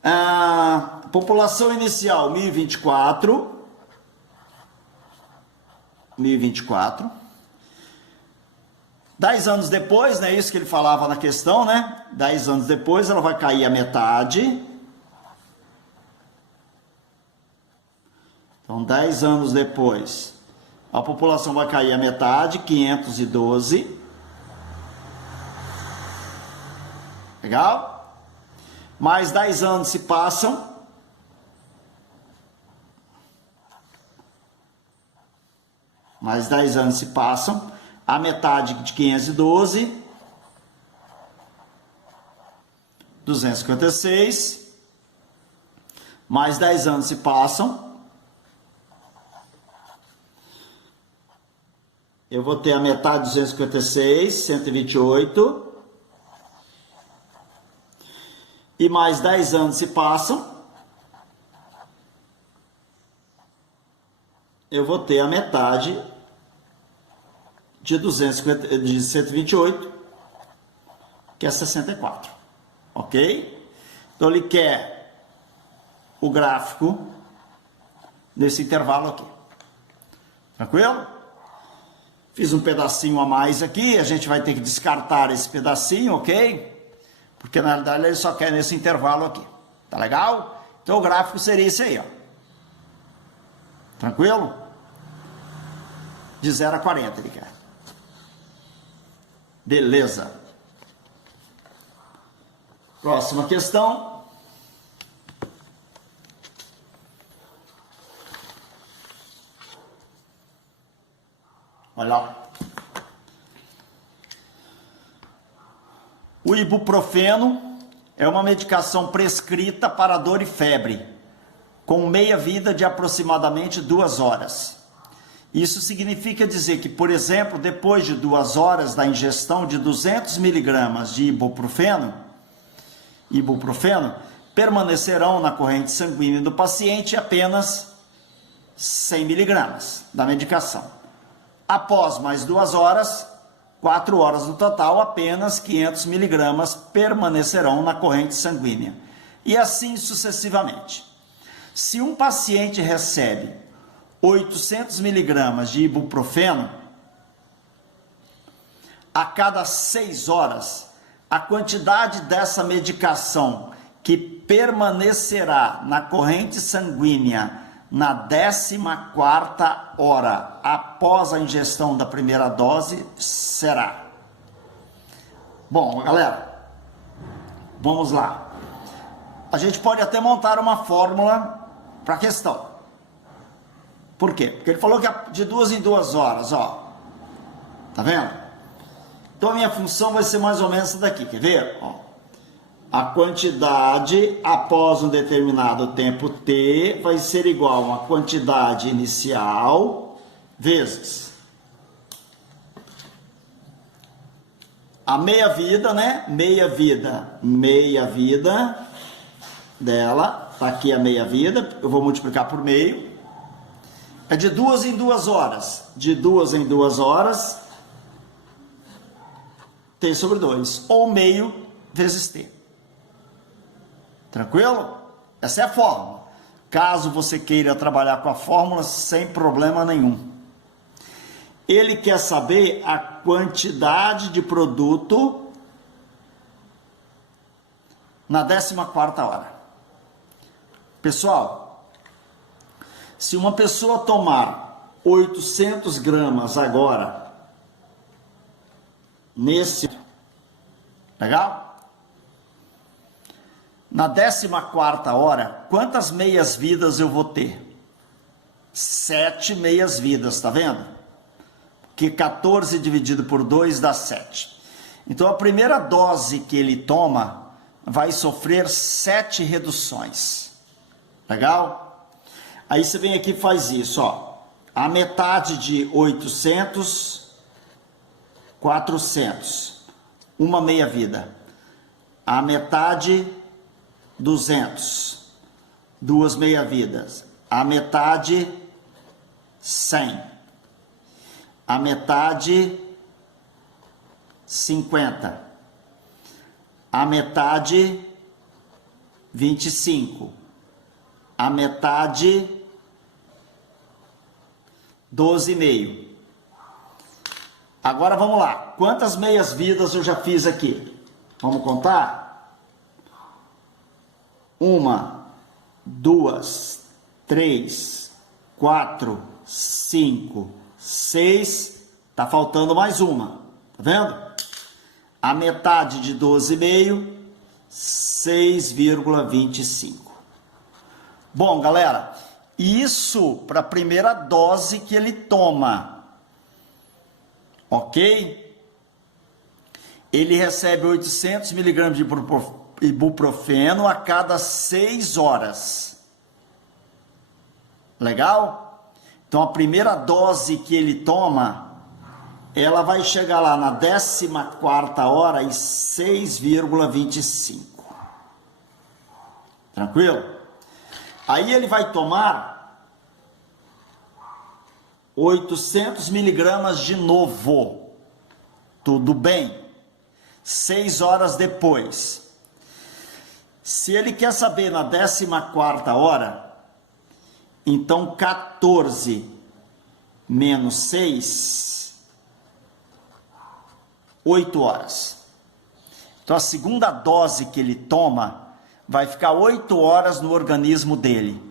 a população inicial 1024, 10 anos depois, né, isso que ele falava na questão, né, 10 anos depois ela vai cair a metade. Então, 10 anos depois, a população vai cair a metade, 512. Legal? Mais 10 anos se passam. Mais 10 anos se passam. A metade de 512. 256. Mais 10 anos se passam. Eu vou ter a metade de 256, 128. E mais 10 anos se passam, eu vou ter a metade de 128, que é 64. Ok? Então ele quer o gráfico nesse intervalo aqui. Tranquilo? Fiz um pedacinho a mais aqui, a gente vai ter que descartar esse pedacinho, ok? Porque na realidade ele só quer nesse intervalo aqui. Tá legal? Então o gráfico seria esse aí, ó. Tranquilo? De 0 a 40 ele quer. Beleza. Próxima questão. Olha lá. O ibuprofeno é uma medicação prescrita para dor e febre, com meia-vida de aproximadamente 2 horas. Isso significa dizer que, por exemplo, depois de 2 horas da ingestão de 200 miligramas de ibuprofeno, permanecerão na corrente sanguínea do paciente apenas 100 miligramas da medicação. Após mais 2 horas, 4 horas no total, apenas 500 miligramas permanecerão na corrente sanguínea. E assim sucessivamente. Se um paciente recebe 800 miligramas de ibuprofeno, a cada 6 horas, a quantidade dessa medicação que permanecerá na corrente sanguínea na 14ª hora após a ingestão da primeira dose será. Bom, galera, vamos lá. A gente pode até montar uma fórmula para a questão. Por quê? Porque ele falou que é de 2 em 2 horas, ó. Tá vendo? Então a minha função vai ser mais ou menos essa daqui, quer ver? Ó. A quantidade após um determinado tempo t vai ser igual a quantidade inicial vezes a meia-vida, né? Meia-vida dela, tá aqui a meia-vida, eu vou multiplicar por meio. É de 2 em 2 horas. De 2 em 2 horas, t sobre 2, ou meio vezes t. Tranquilo? Essa é a fórmula. Caso você queira trabalhar com a fórmula, sem problema nenhum. Ele quer saber a quantidade de produto na 14ª hora. Pessoal, se uma pessoa tomar 800 gramas agora, nesse... Legal? Na 14ª hora, quantas meias-vidas eu vou ter? 7 meias-vidas, tá vendo? Que 14 dividido por 2 dá 7. Então, a primeira dose que ele toma vai sofrer 7 reduções. Legal? Aí você vem aqui e faz isso, ó. A metade de 800, 400. Uma meia-vida. A metade... 200, 2 meia-vidas, a metade 100, a metade 50, a metade 25, a metade 12,5. Agora vamos lá, quantas meias-vidas eu já fiz aqui? Vamos contar? 1, 2, 3, 4, 5, 6, tá faltando mais uma, tá vendo? A metade de 12,5, 6,25. Bom, galera, isso para a primeira dose que ele toma, ok? Ele recebe 800 miligramas de ibuprofeno a cada 6 horas. Legal? Então a primeira dose que ele toma, ela vai chegar lá na 14ª hora e 6,25. Tranquilo? Aí ele vai tomar 800 miligramas de novo. Tudo bem? 6 horas depois. Se ele quer saber na 14ª hora, então 14 menos 6, 8 horas. Então a segunda dose que ele toma vai ficar 8 horas no organismo dele.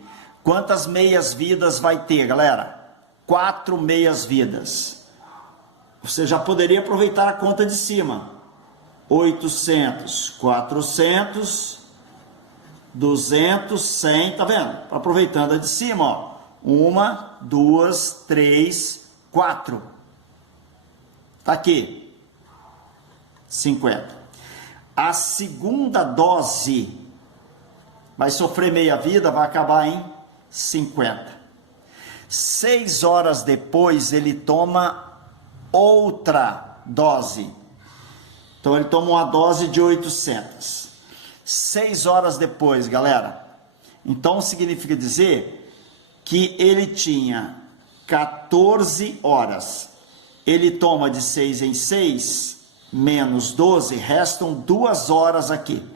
Quantas meias-vidas vai ter, galera? 4 meias-vidas. Você já poderia aproveitar a conta de cima. 800, 400, 200, 100, tá vendo? Aproveitando a de cima, ó. 1, 2, 3, 4. Tá aqui. 50. A segunda dose vai sofrer meia vida, vai acabar em 50. 6 horas depois ele toma outra dose. Então ele toma uma dose de 800. 6 horas depois, galera. Então significa dizer que ele tinha 14 horas. Ele toma de 6 em 6, menos 12, restam 2 horas aqui.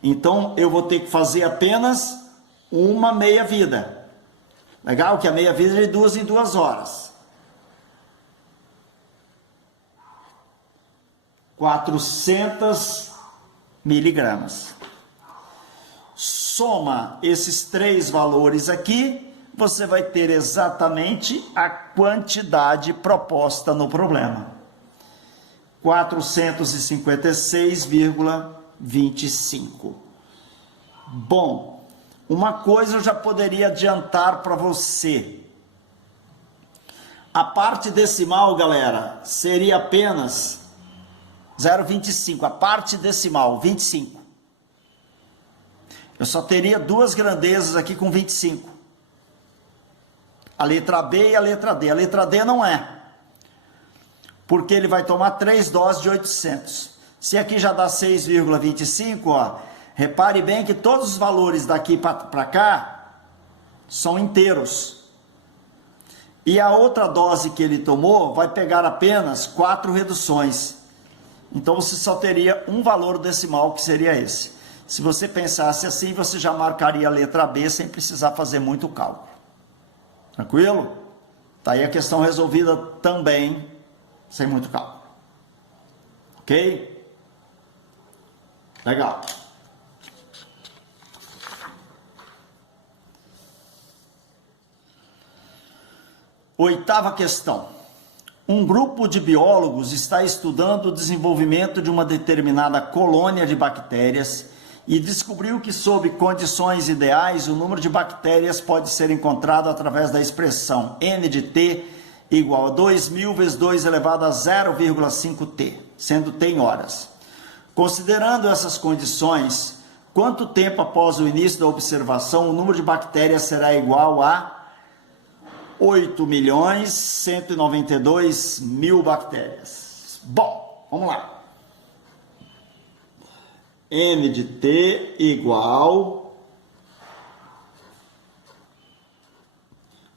Então eu vou ter que fazer apenas uma meia-vida. Legal? Que a meia-vida é de 2 em 2 horas. 400 miligramas. Soma esses 3 valores aqui, você vai ter exatamente a quantidade proposta no problema. 456,25. Bom, uma coisa eu já poderia adiantar para você. A parte decimal, galera, seria apenas 0,25. A parte decimal, 25. Eu só teria 2 grandezas aqui com 25. A letra B e a letra D. A letra D não é. Porque ele vai tomar 3 doses de 800. Se aqui já dá 6,25, ó, repare bem que todos os valores daqui para cá são inteiros. E a outra dose que ele tomou vai pegar apenas 4 reduções. Então você só teria um valor decimal, que seria esse. Se você pensasse assim, você já marcaria a letra B sem precisar fazer muito cálculo. Tranquilo? Tá aí a questão resolvida também, sem muito cálculo. Ok? Legal. Oitava questão. Um grupo de biólogos está estudando o desenvolvimento de uma determinada colônia de bactérias e descobriu que, sob condições ideais, o número de bactérias pode ser encontrado através da expressão N de T igual a 2000 vezes 2 elevado a 0,5T, sendo T em horas. Considerando essas condições, quanto tempo após o início da observação o número de bactérias será igual a 8.192.000 bactérias? Bom, vamos lá. N de T igual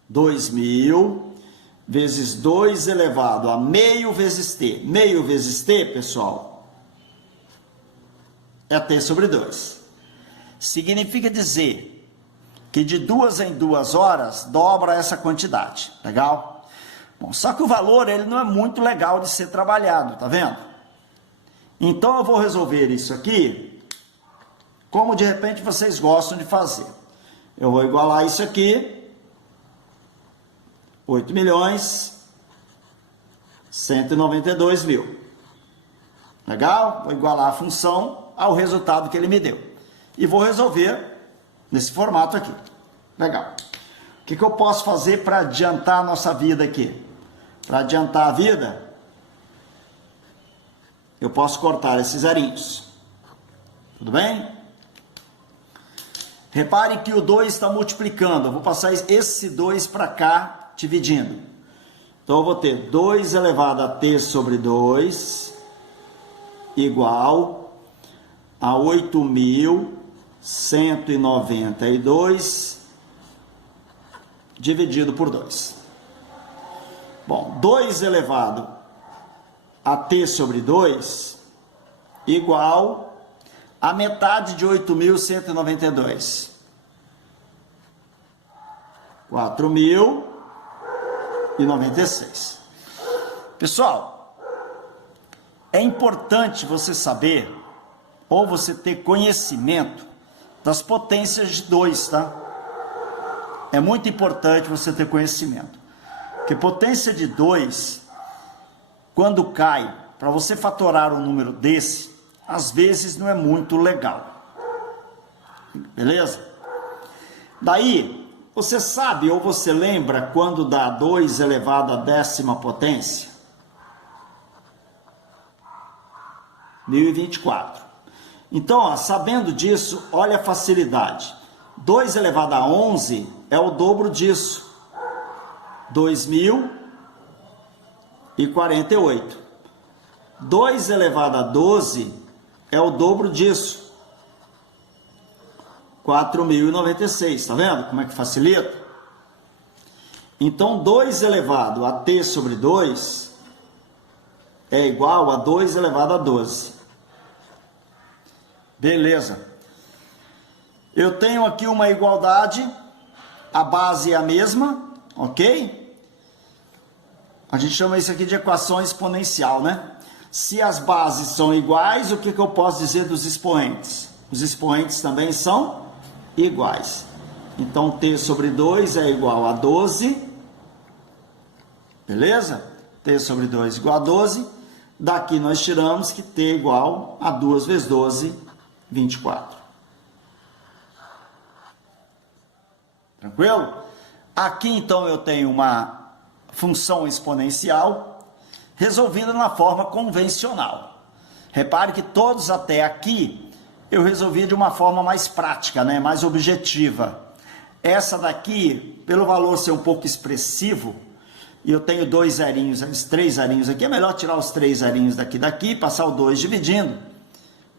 2.000 vezes 2 elevado a meio vezes T. Meio vezes T, pessoal, é T sobre 2. Significa dizer que de 2 em 2 horas dobra essa quantidade. Legal? Bom, só que o valor ele não é muito legal de ser trabalhado, tá vendo? Então eu vou resolver isso aqui como de repente vocês gostam de fazer. Eu vou igualar isso aqui, 8.192.000. Legal? Vou igualar a função ao resultado que ele me deu. E vou resolver nesse formato aqui. Legal. O que eu posso fazer para adiantar a nossa vida aqui? Para adiantar a vida, eu posso cortar esses zerinhos. Tudo bem? Repare que o 2 está multiplicando. Eu vou passar esse 2 para cá, dividindo. Então, eu vou ter 2 elevado a T sobre 2 igual a 8.192 dividido por 2. Bom, 2 elevado a T sobre 2 igual a metade de 8.192. 4.096. Pessoal, é importante você saber, ou você ter conhecimento das potências de 2, tá? É muito importante você ter conhecimento. Porque potência de 2, quando cai, para você fatorar um número desse, às vezes não é muito legal. Beleza? Daí, você sabe ou você lembra quando dá 2 elevado à 10ª potência? 1024. Então, ó, sabendo disso, olha a facilidade. 2 elevado a 11 é o dobro disso. 2.048. 2 elevado a 12 é o dobro disso. 4.096. Tá vendo como é que facilita? Então, 2 elevado a t sobre 2 é igual a 2 elevado a 12. Beleza. Eu tenho aqui uma igualdade, a base é a mesma, ok? A gente chama isso aqui de equação exponencial, né? Se as bases são iguais, o que eu posso dizer dos expoentes? Os expoentes também são iguais. Então, t sobre 2 é igual a 12. Beleza? T sobre 2 igual a 12. Daqui nós tiramos que t é igual a 2 vezes 12, 24. Tranquilo? Aqui, então, eu tenho uma função exponencial resolvida na forma convencional. Repare que todos até aqui eu resolvi de uma forma mais prática, né? Mais objetiva. Essa daqui, pelo valor ser um pouco expressivo, e eu tenho 2 zerinhos, 3 zerinhos aqui, é melhor tirar os 3 zerinhos daqui, passar o 2 dividindo,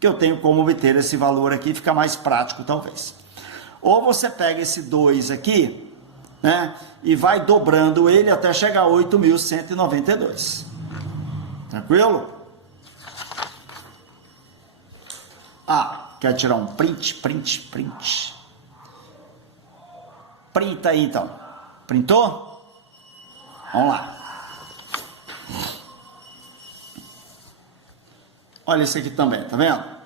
que eu tenho como obter esse valor aqui, fica mais prático talvez. Ou você pega esse 2 aqui, né? E vai dobrando ele até chegar a 8.192. Tranquilo? Ah, quer tirar um print? Printa aí, então. Printou? Vamos lá. Olha esse aqui também, tá vendo?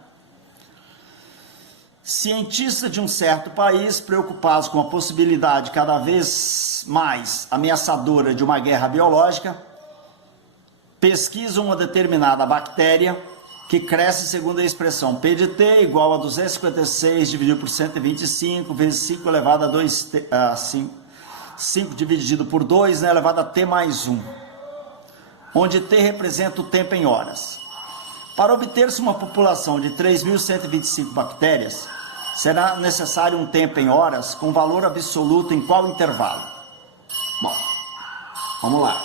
Cientistas de um certo país, preocupados com a possibilidade cada vez mais ameaçadora de uma guerra biológica, pesquisam uma determinada bactéria que cresce segundo a expressão P de T igual a 256 dividido por 125 vezes 5 elevado a 2, 5 dividido por 2, né, elevado a T mais 1, onde T representa o tempo em horas. Para obter-se uma população de 3.125 bactérias, será necessário um tempo em horas com valor absoluto em qual intervalo? Bom, vamos lá.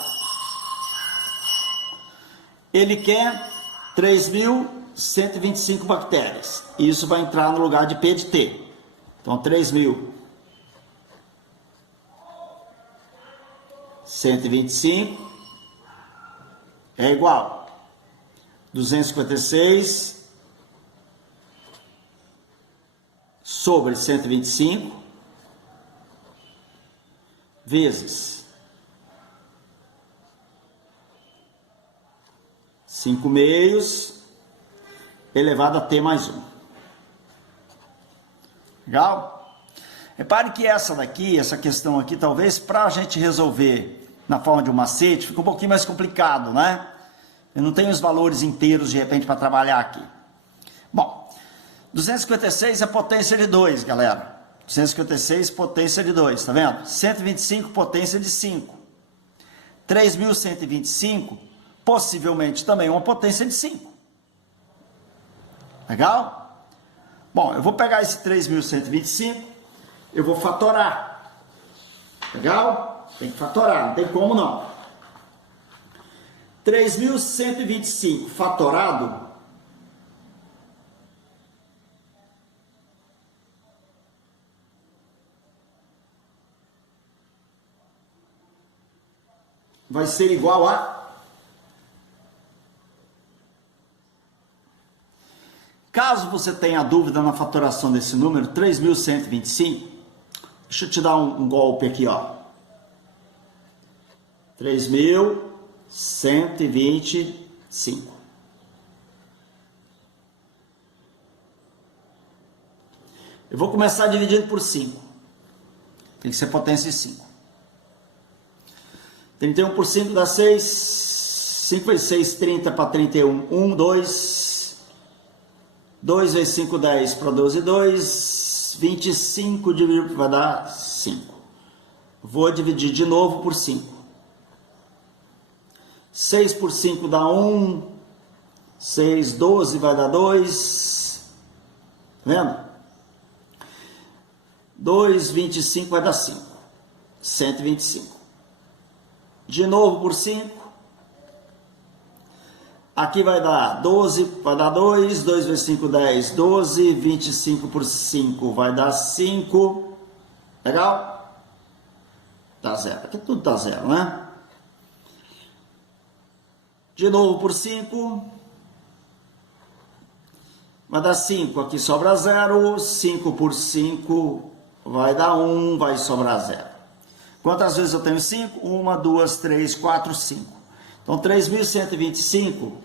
Ele quer 3.125 bactérias. Isso vai entrar no lugar de P de T. Então, 3.125 é igual a 256 sobre 125 vezes 5 meios elevado a T mais 1. Legal? Repare que essa daqui, essa questão aqui, talvez para a gente resolver na forma de um macete, fica um pouquinho mais complicado, né? Eu não tenho os valores inteiros de repente para trabalhar aqui. Bom, 256 é potência de 2, galera. 256 potência de 2, tá vendo? 125 potência de 5. 3.125 possivelmente também uma potência de 5. Legal? Bom, eu vou pegar esse 3.125, eu vou fatorar. Legal? Tem que fatorar, não tem como não. 3.125 fatorado vai ser igual a Caso você tenha dúvida na fatoração desse número, 3.125, deixa eu te dar um golpe aqui, ó. 3.125. Eu vou começar dividindo por 5. Tem que ser potência de 5. 31 por 5 dá 6. 5 vezes 6, 30 para 31. 1, 2. 2 vezes 5, 10 para 12, 2. 25 dividido vai dar 5. Vou dividir de novo por 5. 6 por 5 dá 1. 6, 12 vai dar 2. Tá vendo? 2, 25 vai dar 5. 125. De novo por 5. Aqui vai dar 12, vai dar 2. 2 vezes 5, 10, 12. 25 por 5 vai dar 5. Legal? Tá zero. Aqui tudo tá zero, né? De novo por 5. Vai dar 5. Aqui sobra 0. 5 por 5 vai dar 1. Vai sobrar 0. Quantas vezes eu tenho 5? 1, 2, 3, 4, 5. Então, 3.125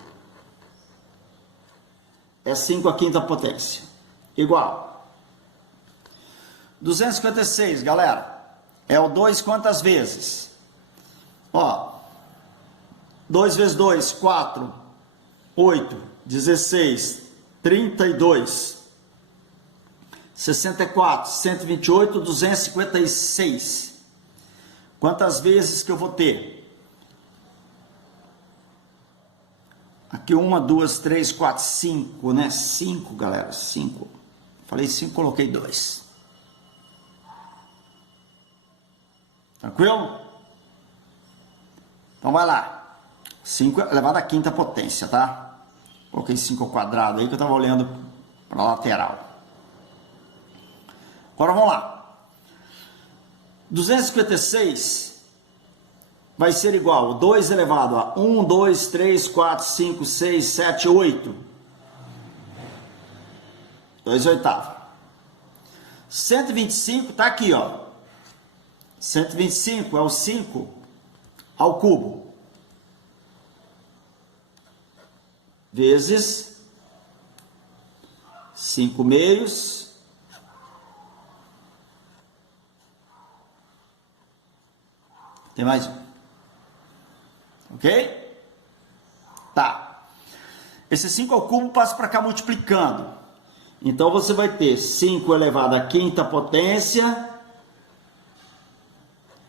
é 5 à quinta potência. Igual. 256, galera. É o 2 quantas vezes? Ó. 2 vezes 2, 4. 8, 16, 32. 64, 128, 256. Quantas vezes que eu vou ter? Aqui 1, 2, 3, 4, 5, né? 5, galera, 5. Falei 5, coloquei 2. Tranquilo? Então vai lá. 5 elevado à quinta potência, tá? Coloquei 5 ao quadrado aí que eu estava olhando para a lateral. Agora vamos lá. 256 vai ser igual a 2 elevado a 1, 2, 3, 4, 5, 6, 7, 8. 2 oitavos. 125 está aqui, ó. 125 é o 5 ao cubo. Vezes 5 meios. Tem mais um. Ok? Tá. Esse 5 ao cubo passa para cá multiplicando. Então, você vai ter 5 elevado à quinta potência.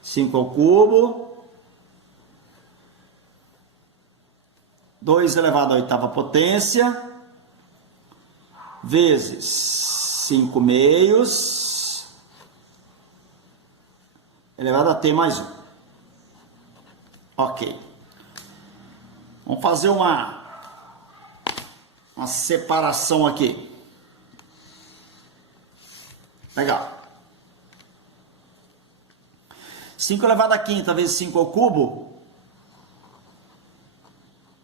5 ao cubo. 2 elevado à oitava potência. Vezes 5 meios. Elevado a t mais 1. Ok. Vamos fazer uma separação aqui. Legal. 5 elevado à quinta vezes 5 ao cubo.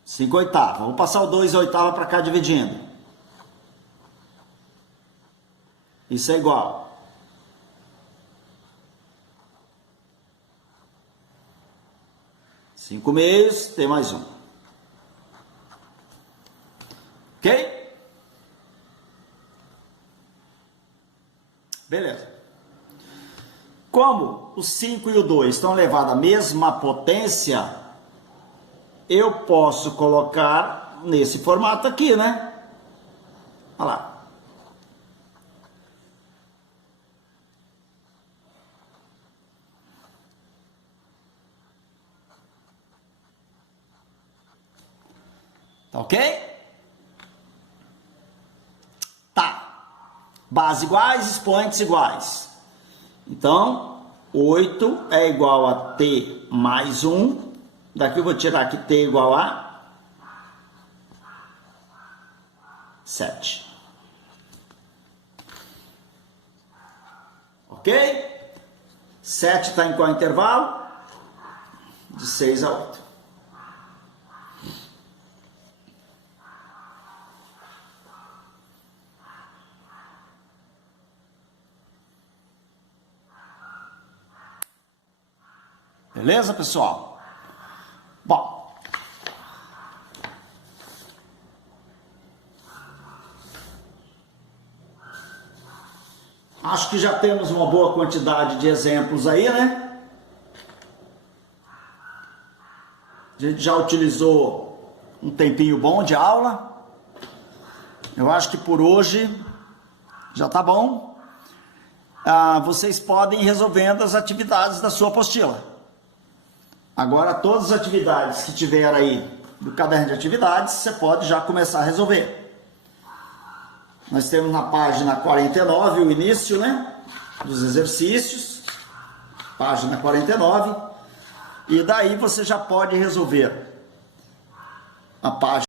5 oitavos. Vou passar o 2 oitava para cá dividindo. Isso é igual. Cinco meios, tem mais um. Ok? Beleza. Como o 5 e o 2 estão elevados à mesma potência, eu posso colocar nesse formato aqui, né? Olha lá. Tá ok? Tá. Base iguais, expoentes iguais. Então, 8 é igual a t mais 1. Daqui eu vou tirar aqui t igual a 7. Ok? 7 está em qual intervalo? De 6 a 8. Beleza, pessoal? Bom, acho que já temos uma boa quantidade de exemplos aí, né? A gente já utilizou um tempinho bom de aula. Eu acho que por hoje já tá bom. Vocês podem ir resolvendo as atividades da sua apostila. Agora, todas as atividades que tiver aí do caderno de atividades, você pode já começar a resolver. Nós temos na página 49 o início, né, dos exercícios, página 49, e daí você já pode resolver a página